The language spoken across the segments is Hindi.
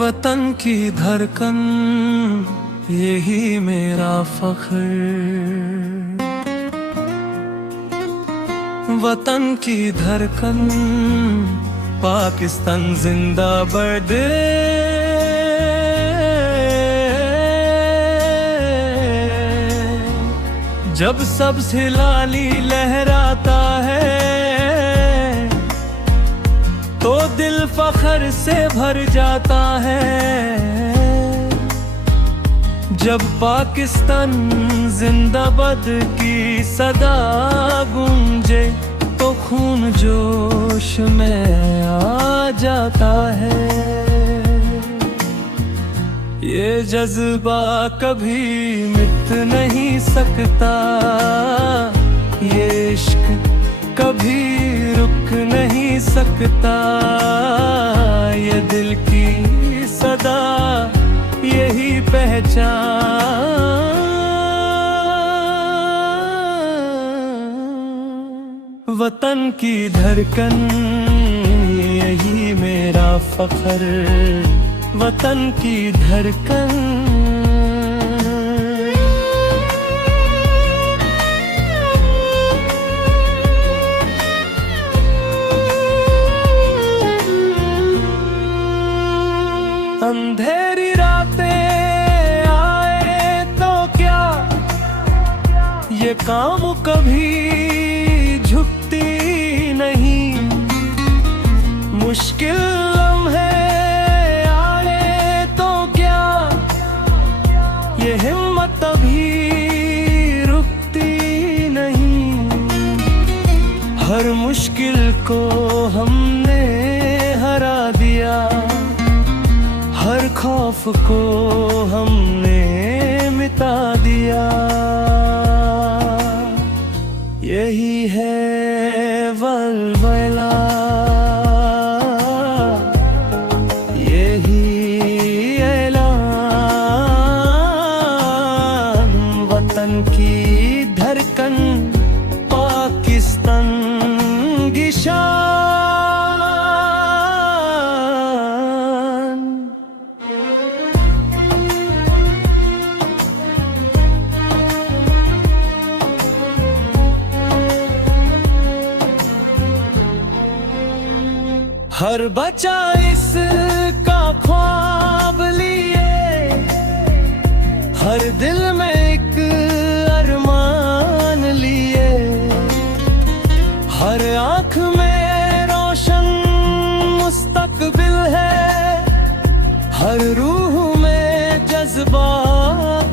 वतन की धड़कन यही मेरा फख्र, वतन की धड़कन पाकिस्तान जिंदाबाद। जब सब्ज़ हिलाली लहराता है तो दिल फख्र से भर जाता है। जब पाकिस्तान जिंदाबाद की सदा गूंजे तो खून जोश में आ जाता है। ये जज्बा कभी मिट नहीं सकता, ये इश्क कभी रुक नहीं सकता। ये दिल की सदा यही पहचान, वतन की धड़कन यही मेरा फख्र, वतन की धड़कन। अंधेरी रातें आए तो क्या ये काम कभी झुकती नहीं। मुश्किल लम्हे आए तो क्या ये हिम्मत अभी रुकती नहीं। हर मुश्किल को हमने हरा दिया, हर खौफ को हमने मिटा दिया। यही है वलवला, यही ऐलान, वतन की धड़कन पाकिस्तान की शान। हर बच्चा इसका ख्वाब लिए, हर दिल में एक अरमान लिए। हर आँख में रोशन मुस्तकबिल है, हर रूह में जज्बा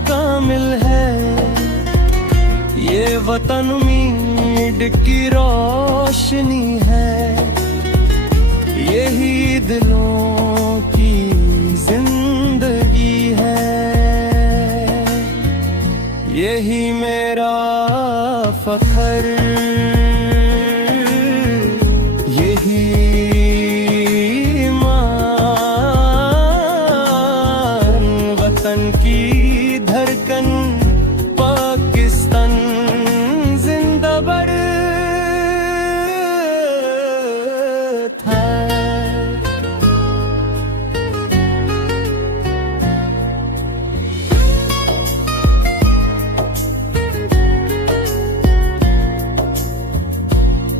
कामिल है। ये वतन उम्मीद की रोशनी है, यही दिलों की जिंदगी है। यही मेरा फख्र, यही ईमान, वतन की धड़कन पाकिस्तान जिंदाबाद।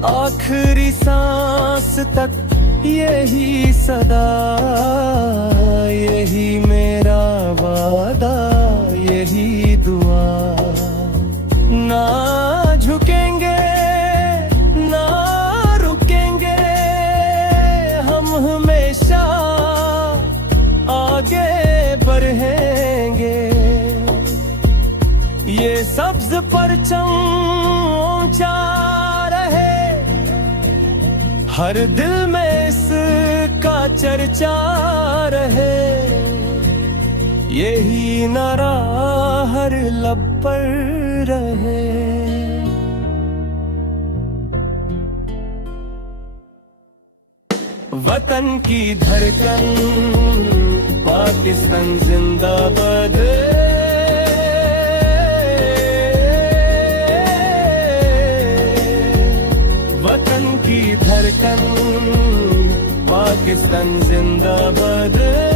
आखिरी सांस तक यही सदा, यही मेरा वादा, यही दुआ। ना झुकेंगे ना रुकेंगे, हम हमेशा आगे बढ़ेंगे। ये सब्ज परचम ऊंचा रहे, हर दिल में इसका चर्चा रहे। यही नारा हर लब पर रहे। वतन की धड़कन पाकिस्तान जिंदाबाद। वतन की धड़कन, पाकिस्तान जिंदाबाद।